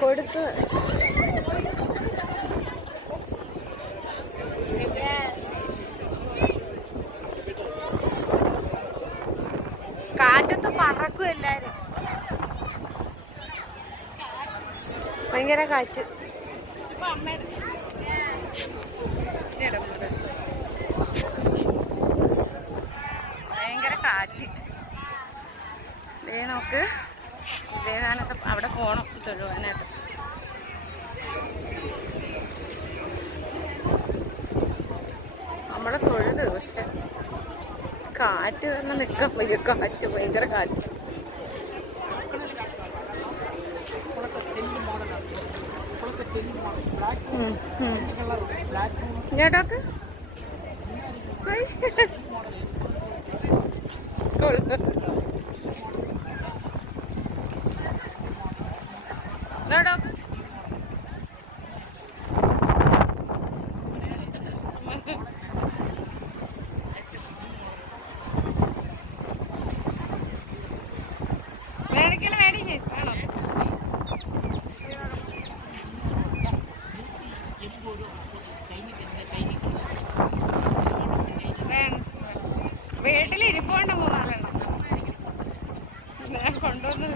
കൊടുത്ത് കാറ്റത്ത് പറക്കും എല്ലാരും. ഭയങ്കര കാറ്റ്. ഭയങ്കര കാറ്റ്. നോക്ക്, ദേവാനത്ത് അവിടെ പോണം തൊഴുവാനായിട്ട്. നമ്മളെ തൊഴുത്, പക്ഷെ കാറ്റ് തന്നെ നിൽക്കാൻ വയ്യ. കാറ്റ്, ഭയങ്കര കാറ്റ്. ഇങ്ങോട്ടോക്ക് വീട്ടിലിരിപ്പോണ്ട് മൂന്നാലെണ്ണം ഞാൻ കൊണ്ടുവന്ന്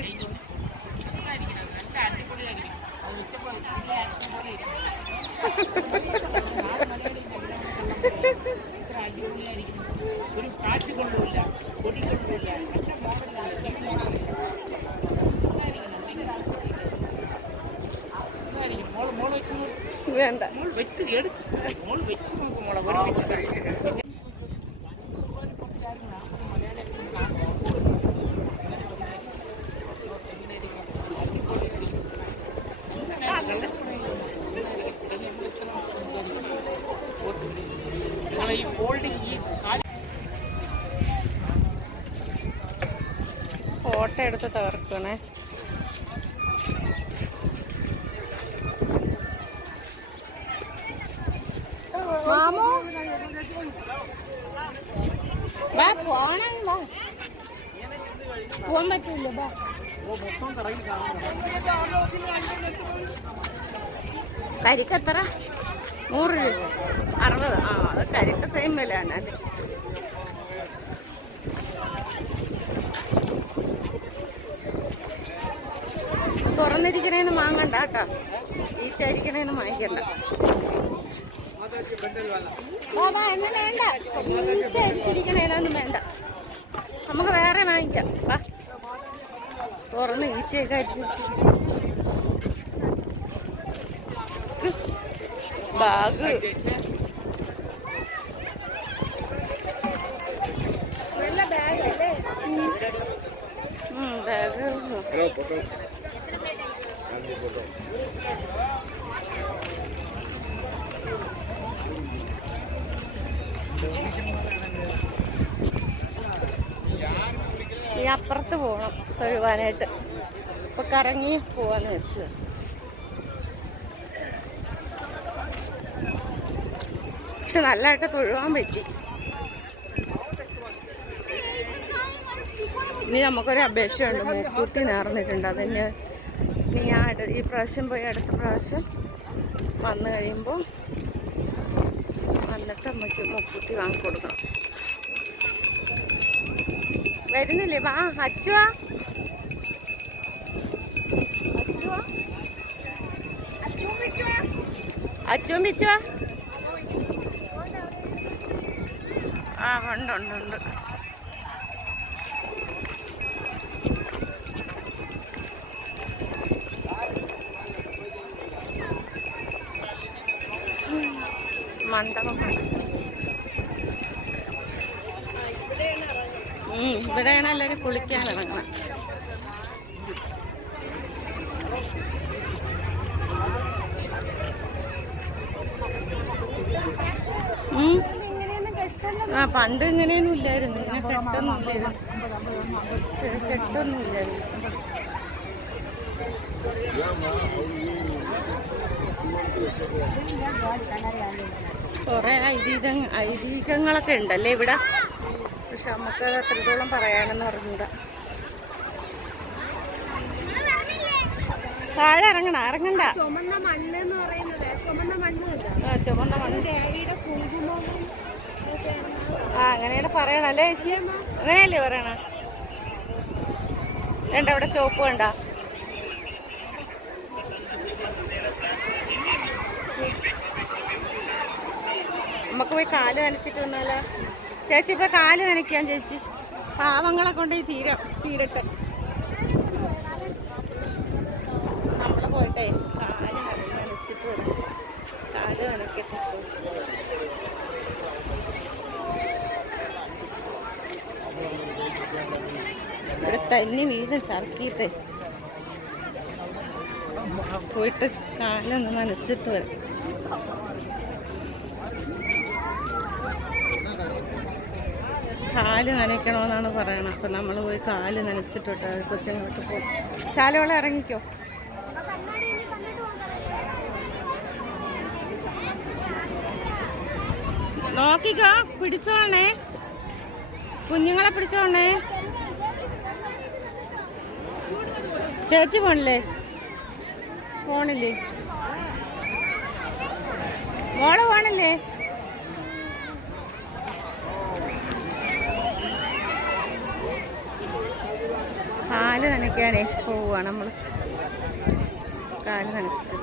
ഒരു കാറ്റ് കൊള്ളില്ല, പൊടി കൊള്ളില്ല, വേണ്ട. മോൾ വെച്ച് എടുക്കും, മോൾ വെച്ച് നോക്കും മോളെ. ഒരു ഈ ഫോൾഡിങ്, ഈ ഫോട്ടോ എടുത്ത് തകർക്കണേ. മാമോ ബാ, പോവാൻ പറ്റില്ല. ബാ, കരിക്കെത്ര? 100 രൂപ, 60. ആ, അത് കരിക്ക് സെയിം വിലയാണ്. അത് തുറന്നിരിക്കണേന്ന് വാങ്ങണ്ട കേട്ടോ, ഈച്ചരിക്കണേന്ന് വാങ്ങിക്കണ്ട. എന്നെ വേണ്ട, ഈച്ചരിച്ചിരിക്കണേനൊന്നും വേണ്ട, നമുക്ക് വേറെ വാങ്ങിക്കാം. വാ, തുറന്ന് ഈച്ചയൊക്കെ അരിച്ചിരിക്കും. ബാഗ് നല്ല ബാഗല്ലേ? ബാഗ് ഈ അപ്പുറത്ത് പോകണം തൊഴുവാനായിട്ട്. ഇപ്പൊ കറങ്ങി പോവാന്ന് വെച്ചത്. പക്ഷെ നല്ലതായിട്ട് തൊഴുവാൻ പറ്റി. ഇനി നമുക്കൊരു അപേക്ഷയുണ്ട്, മൂക്കുത്തി നേർന്നിട്ടുണ്ട്. അതിന് ഇനി ഈ പ്രാവശ്യം പോയി അടുത്ത പ്രാവശ്യം വന്നു കഴിയുമ്പോൾ വന്നിട്ട് നമുക്ക് മൂക്കുത്തി വാങ്ങിക്കൊടുക്കണം. വരുന്നില്ലേ? വാ, അച്ചുവാ, അച്ചുവും പിച്ചുവാ. ആ, ഉണ്ട് ഉണ്ട് ഉണ്ട്. മണ്ഡപമാണ്. ഇവിടെയാണ് എല്ലാവരും കുളിക്കാൻ ഇറങ്ങണം. ആ പണ്ട് ഇങ്ങനെയൊന്നും ഇല്ലായിരുന്നു, ഇങ്ങനെ കെട്ടൊന്നും ഇല്ലായിരുന്നു, കെട്ടൊന്നും ഇല്ലായിരുന്നു. കുറെ ഐതിഹ്യങ്ങളൊക്കെ ഉണ്ടല്ലേ ഇവിടെ, പക്ഷെ നമുക്ക് എത്രത്തോളം പറയാനെന്ന് പറഞ്ഞൂടാ. താഴെ ഇറങ്ങണ്ട. ചുമന്ന മണ്ണ് എന്ന് പറയുന്നത് ചുമന്ന മണ്ണ് കുങ്കുമം അങ്ങനെയാണ് പറയണല്ലേ ചേച്ചി, അങ്ങനെയല്ലേ പറയണ. വേണ്ട അവിടെ ചോപ്പ് വേണ്ട. നമുക്ക് പോയി കാല് നനച്ചിട്ട് വന്നാലോ ചേച്ചി? ഇപ്പൊ കാല് നനയ്ക്കാൻ ചേച്ചി, പാവങ്ങളെ കൊണ്ട് ഈ തീരട്ടെ. നമ്മള് പോയിട്ടേ കാല് നനച്ചിട്ട് വരും, കാല് നനയ്ക്കട്ടെ. ഇവിടെ തന്നെ വീതം ചറക്കിയിട്ട് പോയിട്ട് കാലൊന്ന് നനച്ചിട്ട് വരും. കാല് നനയ്ക്കണമെന്നാണ് പറയണത്. അപ്പം നമ്മൾ പോയി കാല് നനച്ചിട്ട് കൊച്ചുങ്ങൾക്ക് പോകും. ശാലവളെ ഇറങ്ങിക്കോ. നോക്കിക്കോ, പിടിച്ചോണേ, കുഞ്ഞുങ്ങളെ പിടിച്ചോണേ. ചേച്ചി പോണില്ലേ? മോള് പോണില്ലേ? കാല് നനയ്ക്കാനേ പോവുകയാണ് നമ്മൾ. കാല് നനച്ചിട്ട്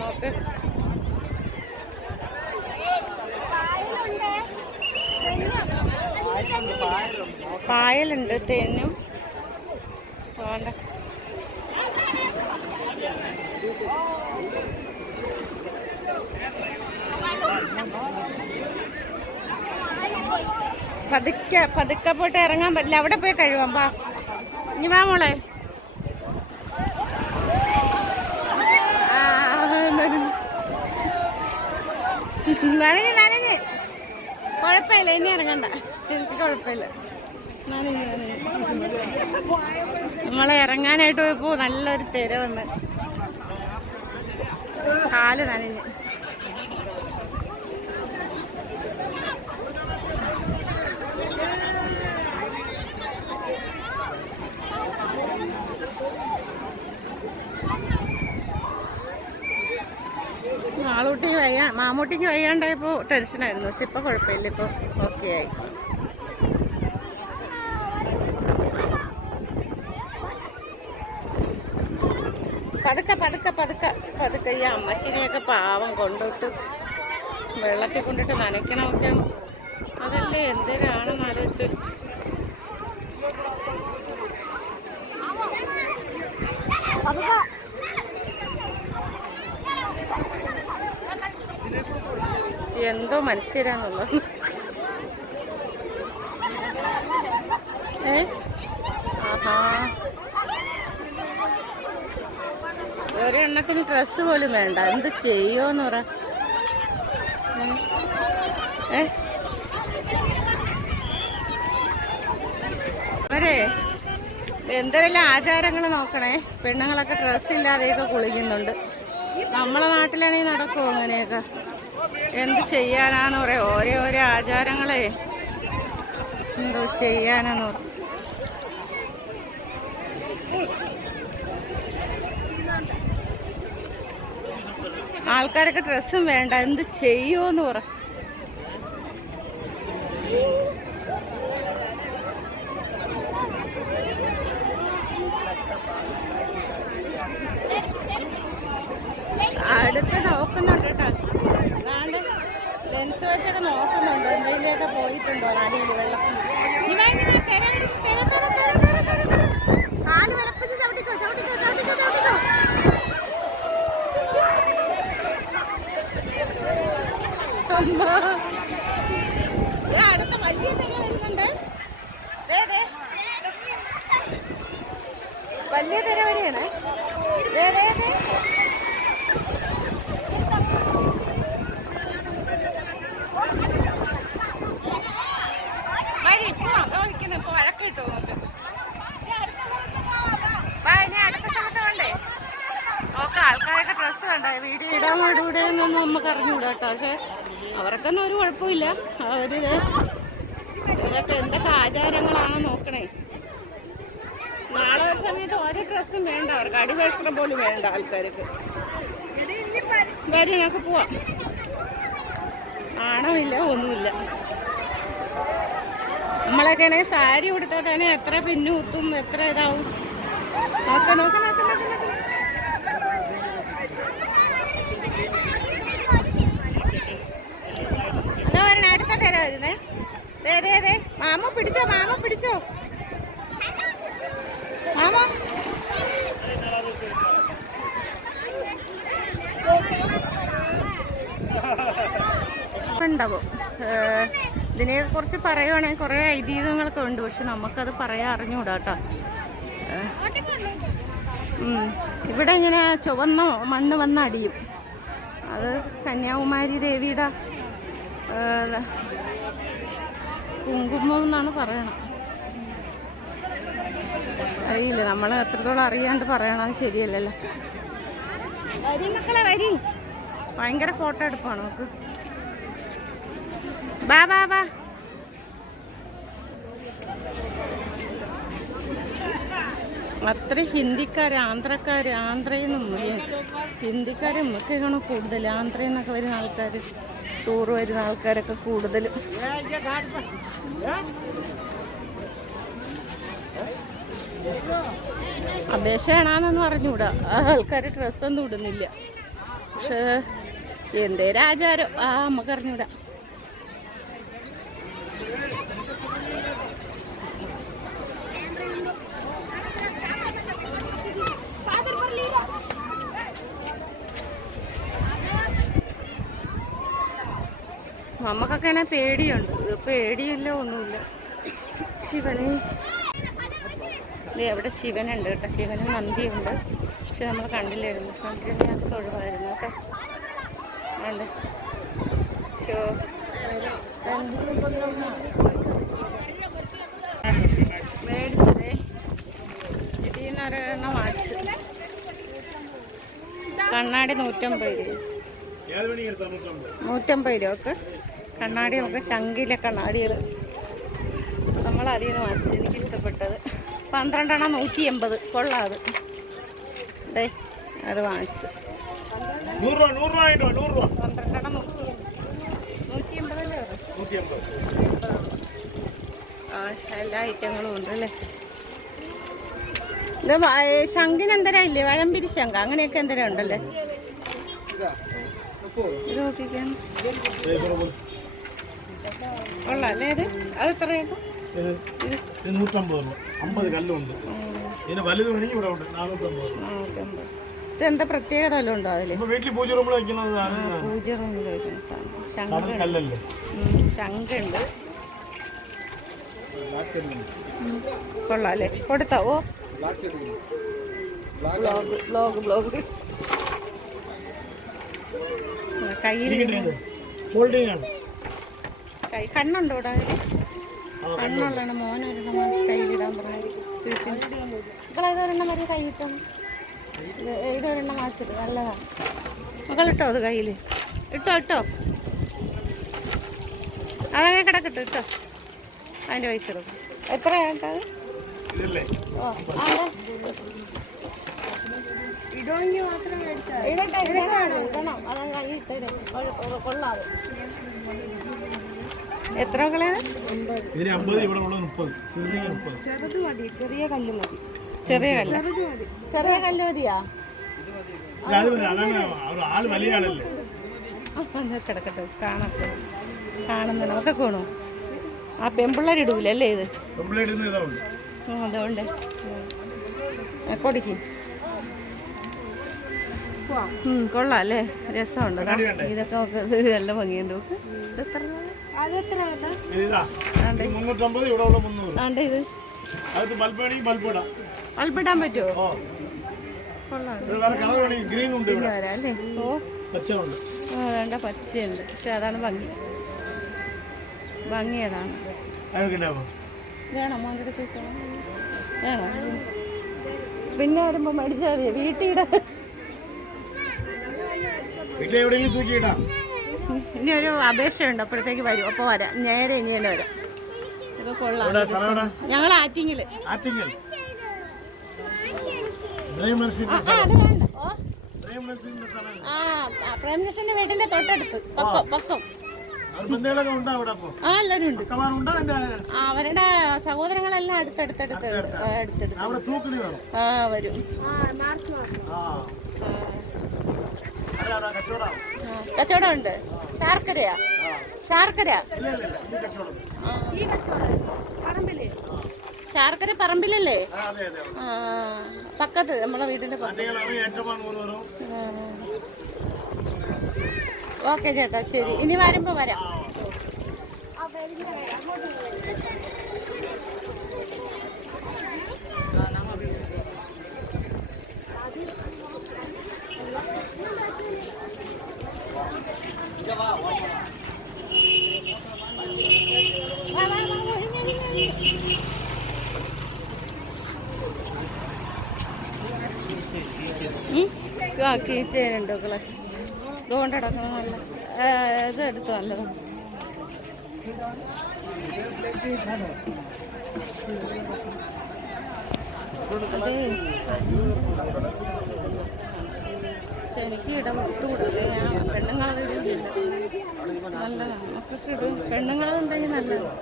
നോക്ക്. പായലുണ്ട്, തേനും വേണ്ട. പതുക്കെ പോയിട്ട് ഇറങ്ങാൻ പറ്റില്ല, അവിടെ പോയി കഴിവാം. പാ ഇനി വാ മോളെ. നനഞ്ഞ് കുഴപ്പമില്ല, ഇനി ഇറങ്ങണ്ട, എനിക്ക് കുഴപ്പമില്ല. നമ്മളെ ഇറങ്ങാനായിട്ട് പോയപ്പോ നല്ലൊരു തിര വന്ന് കാല് നനഞ്ഞ്. മാമൂട്ടിക്ക് വയ്യാണ്ടായപ്പോൾ ടെൻഷനായിരുന്നു, പക്ഷെ ഇപ്പം കുഴപ്പമില്ല, ഇപ്പോൾ ഓക്കെ ആയി. പതുക്കെ ഈ അമ്മച്ചിനെയൊക്കെ പാവം കൊണ്ടിട്ട് വെള്ളത്തിൽ കൊണ്ടിട്ട് നനയ്ക്കണമൊക്കെ, അതല്ലേ എന്തിനാണെന്ന് ആലോചിച്ച്. എന്തോ മനുഷ്യരാന്നുള്ളത്. ആഹാ, ഒരെണ്ണത്തിന് ഡ്രസ്സ് പോലും വേണ്ട, എന്ത് ചെയ്യുമെന്ന് പറ. അവരെ എന്തെല്ലാം ആചാരങ്ങൾ നോക്കണേ. പെണ്ണുങ്ങളൊക്കെ ഡ്രസ്സില്ലാതെയൊക്കെ കുളിക്കുന്നുണ്ട്. നമ്മളെ നാട്ടിലാണെങ്കിൽ നടക്കുമോ അങ്ങനെയൊക്കെ? എന്ത് ചെയ്യാനാന്ന് പറയാം, ഓരോ ആചാരങ്ങളെ എന്തോ ചെയ്യാനാന്ന് പറ. ആൾക്കാരൊക്കെ ഡ്രസ്സും വേണ്ട, എന്ത് ചെയ്യുമെന്ന് പറ. അടുത്ത് നോക്കുന്നുണ്ട് കേട്ടോ, ലെൻസ് വെച്ചൊക്കെ നോക്കുന്നുണ്ട്, എന്തെങ്കിലുമൊക്കെ പോയിട്ടുണ്ടോ അടിയിൽ വെള്ളത്തിൽ. കാല് വെള്ളപ്പിച്ച് ചവിട്ടിക്കോ. അടുത്ത വലിയ തിര വരുന്നുണ്ട്, വലിയ തിര വരികയാണ്. ദേ, ദേ, ദേ. വരി, പോവാം. ദാ വിളിക്കുന്നു. ഇപ്പൊ വഴക്ക് കിട്ടും നമുക്ക്. വാ, ഇനി അടുത്ത സ്ഥലത്ത് വേണ്ടേ? ഓക്കെ, ആൾക്കാരൊക്കെ ഡ്രസ്സ് വേണ്ട. വീഡിയോ ഇടാൻ പാടൂടെ എന്നൊന്നും നമുക്ക് അറിഞ്ഞൂടാ കേട്ടോ. പക്ഷെ അവർക്കൊന്നും ഒരു കുഴപ്പമില്ല. അവരിത് ഇതൊക്കെ എന്തൊക്കെ ആചാരങ്ങളാണെന്ന് നോക്കണേ. നാളെ ഒരു സമയത്ത് ഓരോ ഡ്രസ്സും വേണ്ട അവർക്ക്. അടിവസ്ത്രം പോലും വേണ്ട ആൾക്കാർക്ക്. വരും, നമുക്ക് പോവാം. ആണമില്ല, ഒന്നുമില്ല. നമ്മളൊക്കെ ആണെങ്കിൽ സാരി കൊടുത്തിട്ടാണ് എത്ര പിന്നു കുത്തും, എത്ര ഇതാവും. നോക്ക നോക്ക നോക്ക നോക്ക. എന്താ പറയണ? അടുത്ത തരം വരുന്നേ. ദേ ദേ ദേ, മാമ പിടിച്ചോ, മാമ പിടിച്ചോ, മാമ. ഉണ്ടാവും. ഇതിനെ കുറിച്ച് പറയുവാണെങ്കിൽ കുറേ ഐതിഹ്യങ്ങളൊക്കെ ഉണ്ട്. പക്ഷെ നമുക്കത് പറയാൻ അറിഞ്ഞുകൂടാ കേട്ടോ. ഇവിടെ ഇങ്ങനെ ചുവന്ന മണ്ണ് വന്ന് അടിയും. അത് കന്യാകുമാരി ദേവിയുടെ കുങ്കുമം എന്നാണ് പറയണത്. അറിയില്ല, നമ്മൾ എത്രത്തോളം അറിയാണ്ട് പറയണം. അത് ശരിയല്ലല്ലോ. വരി മക്കളെ, വരി. ഭയങ്കര ഫോട്ടോ എടുപ്പാണ് നമുക്ക്. ബാ ബാ ബാ. അത്ര ഹിന്ദിക്കാർ, ആന്ധ്രയിൽ നിന്നും ഹിന്ദിക്കാർ നമുക്കാണ് കൂടുതൽ. ആന്ധ്രയിൽ നിന്നൊക്കെ വരുന്ന ആൾക്കാർ, ടൂർ വരുന്ന ആൾക്കാരൊക്കെ കൂടുതലും. അപേക്ഷയാണെന്നൊന്നും അറിഞ്ഞൂടാ. ആൾക്കാർ ഡ്രസ്സൊന്നും ഇടുന്നില്ല. പക്ഷേ എന്തേലും ആചാരം നമുക്കറിഞ്ഞൂടാ. നമുക്കൊക്കെ പേടിയുണ്ട്. പേടിയില്ല, ഒന്നുമില്ല. ശിവനെ അവിടെ ശിവനുണ്ട് കേട്ടോ. ശിവനും നന്ദിയുണ്ട്. പക്ഷെ നമ്മൾ കണ്ടില്ലായിരുന്നു. കണ്ടിരുന്ന ഞങ്ങൾക്ക് ഒഴിവായിരുന്നു കേട്ടോ. അല്ലേ മേടിച്ചതേ. ഇതിനൊരെണ്ണം വാങ്ങിച്ചു. കണ്ണാടി 150 രൂപ. 150 രൂപ ഒക്കെ കണ്ണാടി. നമുക്ക് ശങ്കിലെ കണ്ണാടികൾ നമ്മൾ അതിൽ നിന്ന് വാങ്ങിച്ചു. എനിക്കിഷ്ടപ്പെട്ടത് 12 എണ്ണം 180. കൊള്ളാം അത്. അതെ, അത് വാങ്ങിച്ചു. 12 എണ്ണം 180 അല്ലേ? എല്ലാ ഐറ്റങ്ങളും ഉണ്ട് അല്ലേ? ഇത് ശങ്കിന് എന്തരാ ഇല്ലേ? വഴമ്പിരി ശങ്ക അങ്ങനെയൊക്കെ എന്തരാ ഉണ്ടല്ലേ? ഇത് നോക്കിക്കാൻ കൊള്ളാം അല്ലേ? ഇത് അത് എത്രയാണ്? 150 രൂപ. 50 കല്ലുണ്ട്. ഇതിന് വലുത് വേണമെങ്കിൽ ഇവിടെ ഉണ്ട്. 450. ഇതെന്താ പ്രത്യേകത വല്ലതും ഉണ്ടോ അതിൽ? വീട്ടിൽ പൂജ റൂമിൽ വയ്ക്കുന്നതാണ്. പൂജ റൂമിൽ വയ്ക്കുന്ന സാധനം. കല്ലല്ലേ? ശങ്കുണ്ട്. കൊള്ളാം അല്ലേ? കൊടുത്താവോ? ബ്ലോഗ് കയ്യിൽ കണ്ണുണ്ടോ ഇവിടെ? കണ്ണുള്ളതാണ്. മോനൊരെണ്ണം കയ്യിലിടാൻ പറഞ്ഞു. മക്കളേതൊരെണ്ണം വരെ കൈ കിട്ടും. ഇതൊരെണ്ണം വാങ്ങിച്ചത് നല്ലതാണ്. മക്കളിട്ടോ അത് കയ്യിൽ? ഇട്ടോ ഇട്ടോ, അതങ്ങനെ കിടക്കട്ടോ. ഇട്ടോ, അതിൻ്റെ പൈസ എടുക്കും. എത്രയായിട്ടത്? കൊള്ളാതെ. എത്ര മക്കളാണ്? ചെറുത് മതി. ചെറിയ കല്ല് മതി. ചെറിയ കല്ല് മതിയാ? കിടക്കട്ടെ, കാണുന്ന നമുക്കൊക്കെ വേണോ? ആ പെമ്പിള്ളേരിടൂലല്ലേ ഇത്? അതുകൊണ്ട് കൊടുക്കും. കൊള്ളാം അല്ലേ? രസമുണ്ട്. ഇതൊക്കെ നല്ല ഭംഗിയുണ്ട്. ഇത് എത്ര? ഇത് ബൾബിടാൻ പറ്റുമോ? കൊള്ളാം. വേറെ കളർ വേണമെങ്കിൽ ഗ്രീൻ ഉണ്ട് പിന്നെ ഇവിടെ. വരാം അല്ലേ? ഓ പച്ച ഉണ്ട്. വേണ്ട പച്ചയുണ്ട്. പക്ഷെ അതാണ് ഭംഗി. ഭംഗി അതാണ്. അതൊക്കെ ഉണ്ടാവും. വേണം മോൻ്റെ ചോദിച്ചോളാം. വേണം. പിന്നെ വരുമ്പോൾ മേടിച്ചാൽ മതി. വീട്ടിയുടെ വീട്ടിൽ എവിടെയെങ്കിലും തൂക്കിയിടാം. ഇനി ഒരു അപേക്ഷയുണ്ട്. അപ്പോഴത്തേക്ക് വരും. അപ്പോൾ വരാം. നേരെ ഇനി തന്നെ വരാം. ഇത് കൊള്ളാം. ഞങ്ങൾ ആറ്റിങ്ങിൽ. ആറ്റിങ്ങൽ അത് വേണ്ട. ഓ പ്രേംകൃഷ്ണന്റെ വീടിന്റെ തൊട്ടടുത്ത് പക്കം. ബന്ധുക്കളൊക്കെ ഉണ്ടോ അവിടെ? അപ്പോൾ ആ എല്ലാവരും ഉണ്ട്. ഉണ്ടോ? അവരുടെ സഹോദരങ്ങളെല്ലാം അടുത്തടുത്ത് അവിടെ തൂക്കണി വേണം. ആ വരും. മാർച്ച് മാസം. കച്ചവടം ഉണ്ട്. ശാർക്കരയാ? ശാർക്കര ഈ കച്ചവടം പറമ്പില്. ശാർക്കര പറമ്പിലല്ലേ? ആ പക്കത്ത് നമ്മളെ വീടിന്റെ പക്കത്ത്. ഓക്കെ ചേട്ടാ ശരി. ഇനി വരുമ്പോ വരാം. കീച്ചേനുണ്ടോ കളക്ഷൻ? ഇതുകൊണ്ട് കിടക്കണം. നല്ല ഇത് എടുത്തു നല്ലതാണ്. അതെ പക്ഷെ എനിക്ക് ഇടം വിട്ടുകൂടല്ലേ. ഞാൻ പെണ്ണുങ്ങളത് ഇടില്ല. നല്ലതാണ്. മക്കൾക്ക് ഇടും. പെണ്ണുങ്ങളതുണ്ടെങ്കിൽ നല്ലതാണ്.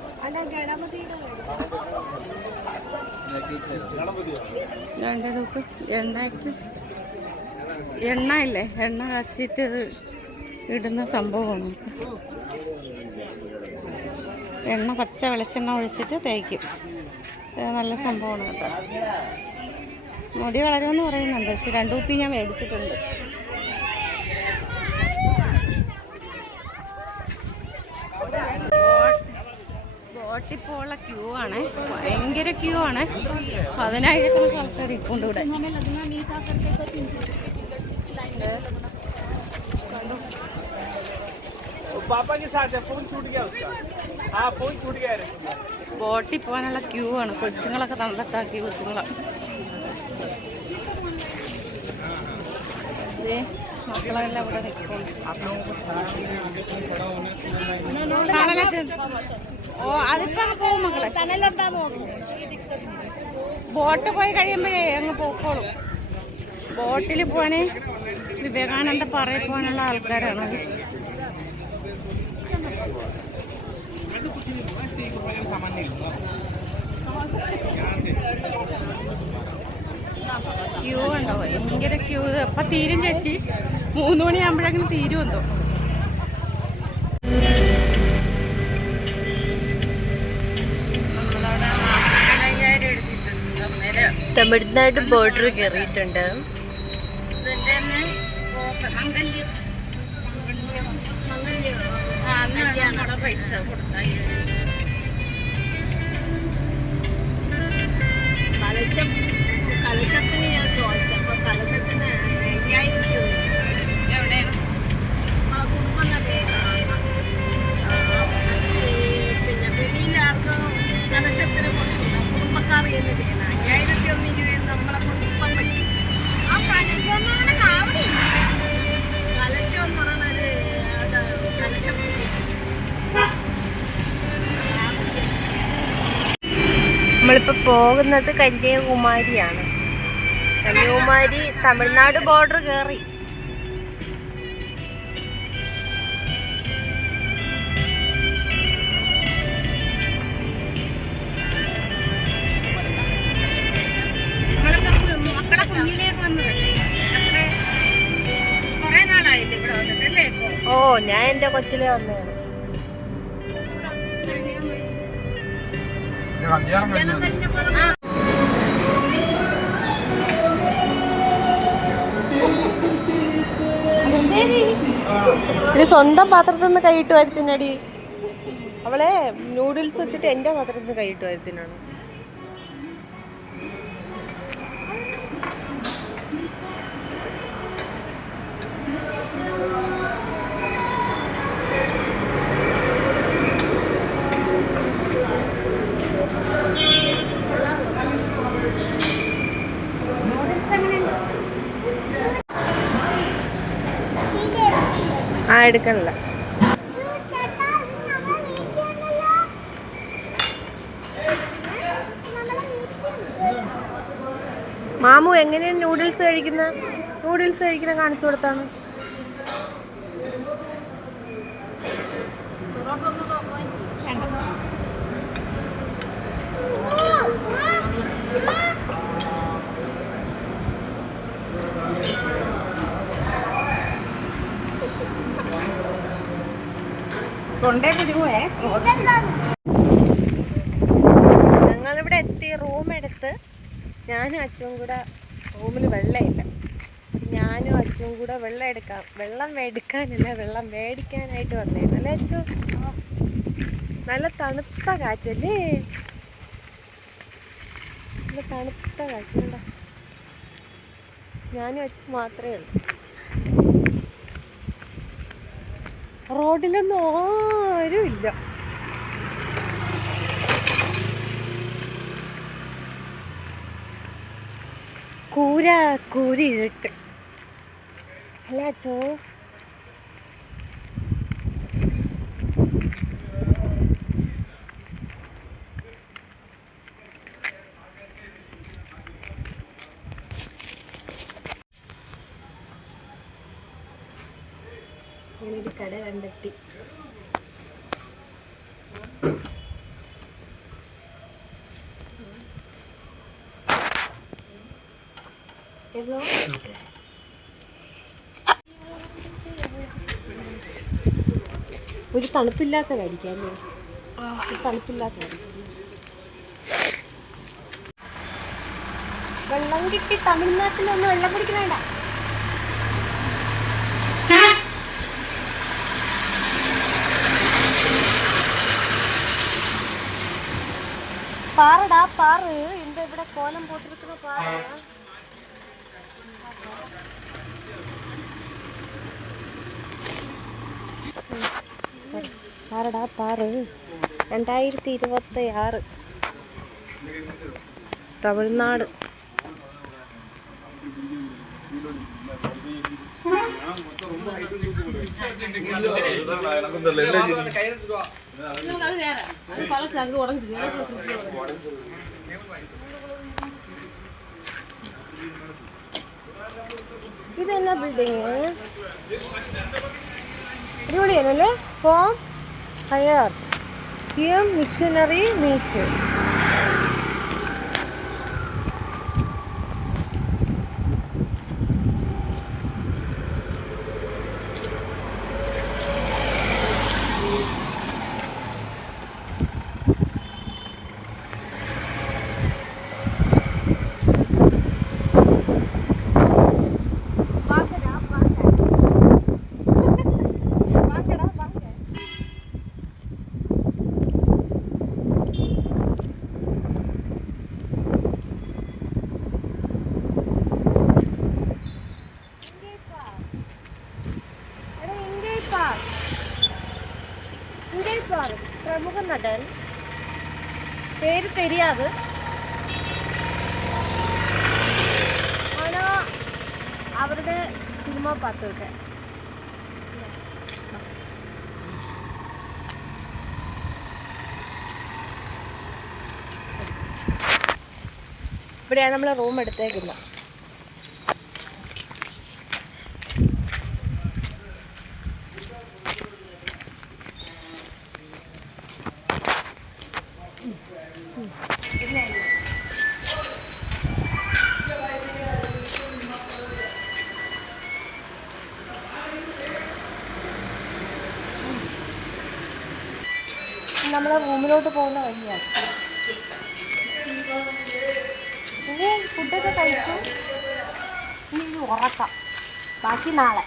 രണ്ട് നോക്ക്. എണ്ണ ഇല്ലേ? എണ്ണ കാച്ചിട്ട് ഇത് ഇടുന്ന സംഭവമാണ്. എണ്ണ പച്ച വെളിച്ചെണ്ണ ഒഴിച്ചിട്ട് തേക്കും. നല്ല സംഭവമാണ് കേട്ടോ. മുടി വളരുമെന്ന് പറയുന്നുണ്ട്. പക്ഷെ 2 കുപ്പി ഞാൻ മേടിച്ചിട്ടുണ്ട്. ബോട്ടിപ്പോള്ള ക്യൂ ആണ്. ഭയങ്കര ക്യൂ ആണ്. 10,000 ആൾക്കാർ ഇപ്പുണ്ട് ഇവിടെ. ബോട്ടിൽ പോകാനുള്ള ക്യൂ ആണ്. കൊച്ചുങ്ങളൊക്കെ തണ്ടത്താക്കി കൊച്ചുങ്ങളെ. മക്കളെല്ലാം ഇവിടെ നിൽക്കും. ഓ അതിപ്പോ അങ്ങ് പോകും മക്കളെ. ബോട്ട് പോയി കഴിയുമ്പോഴേ അങ്ങ് പോക്കോളും. ബോട്ടിൽ പോവാനേ വിവേകാനന്ദ പാറയിൽ പോകാനുള്ള ആൾക്കാരാണ്. ക്യൂ ഉണ്ടോ? ഭയങ്കര ക്യൂ. എപ്പം തീരും ചേച്ചി? 3 മണിയാകുമ്പോഴെങ്കിലും തീരുമെന്തോ. തമിഴ്നാട് ബോർഡർ കയറിയിട്ടുണ്ട്. പൈസ കൊടുത്താൽ കലശത്തിന് ഞാൻ ചോദിച്ചപ്പോ കലശത്തിന് 5000 രൂപ. എവിടെയാണ്? നമ്മളെ കുടുംബം തന്നെ. പിന്നെ വെളിയിലാർക്കും കലശത്തിന് കൊടുക്കില്ല. കുടുംബക്കാർ തന്നെ ചെയ്യണം. 5000 രൂപ നമ്മളെ കുടുംബം പറ്റി. കലശം എന്ന് പറഞ്ഞത് കലശം. നമ്മളിപ്പോൾ പോകുന്നത് കന്യാകുമാരിയാണ്. കന്യാകുമാരി തമിഴ്നാട് ബോർഡർ കയറി. മക്കളെ കുഞ്ഞിലേക്ക് വന്നതല്ലേ? കുറെ നാളായില്ലേ ഇവിടെ വന്നിട്ടല്ലേ? ഓ ഞാൻ എൻ്റെ കൊച്ചിലെ വന്നതാണ്. ഇത് സ്വന്തം പാത്രത്തിൽ നിന്ന് കൈയിട്ട് വരുത്തിനടി. അവളെ നൂഡിൽസ് വെച്ചിട്ട് എൻ്റെ പാത്രത്തിൽ നിന്ന് കൈയിട്ട് വരുത്തിനാണ്. എടുക്കണില്ല. മാമു എങ്ങനെയാണ് നൂഡിൽസ് കഴിക്കുന്ന കാണിച്ചു കൊടുത്താണ്. ഞങ്ങളിവിടെ എത്തി, റൂം എടുത്ത് ഞാനും അച്ഛനും കൂടെ, റൂമിൽ വെള്ളമില്ല, ഞാനും അച്ഛനും കൂടെ വെള്ളം മേടിക്കാനായിട്ട് വന്നേന്ന് അല്ലേ അച്ഛൻ? നല്ല തണുത്ത കാറ്റല്ലേ, നല്ല തണുത്ത കാറ്റുണ്ടോ. ഞാനും അച്ഛൻ മാത്രമേ ഉള്ളൂ. റോഡിലൊന്നും ആരും ഇല്ല. കൂരിട്ട് അല്ലേ അച്ഛോ? ഞാനൊരു കട കണ്ടെത്തി. ഒരു തണുപ്പില്ലാത്ത കഴിക്കാല്ലേ, വെള്ളം കിട്ടി. തമിഴ്നാട്ടിലൊന്നും വെള്ളം കുടിക്കണ. பாருடா பாரு, இந்த விட கோலம் போட்டிருக்கிற பாரு. பாருடா பாரு, 2026 തമിഴ്നാട്. ഇതെന്നാ ബിൽഡിങ്? അടിപൊളിയാണല്ലേ. ഫോം ഹയർ ഹിയം മിഷനറി മീറ്റ്. പ്രമുഖ നടൻ, പേര് தெரியாது. ആണോ അവരുടെ സിനിമ பார்த்துருக்கேன். ഇവിടെയാണ് നമ്മൾ റൂം എടുത്തേക്കുന്നത്. നമ്മളെ റൂമിലോട്ട് പോകുന്ന വഴിയാണ്. ഫുഡൊക്കെ കഴിച്ചു. ഇനി ഉറക്കാം, ബാക്കി നാളെ.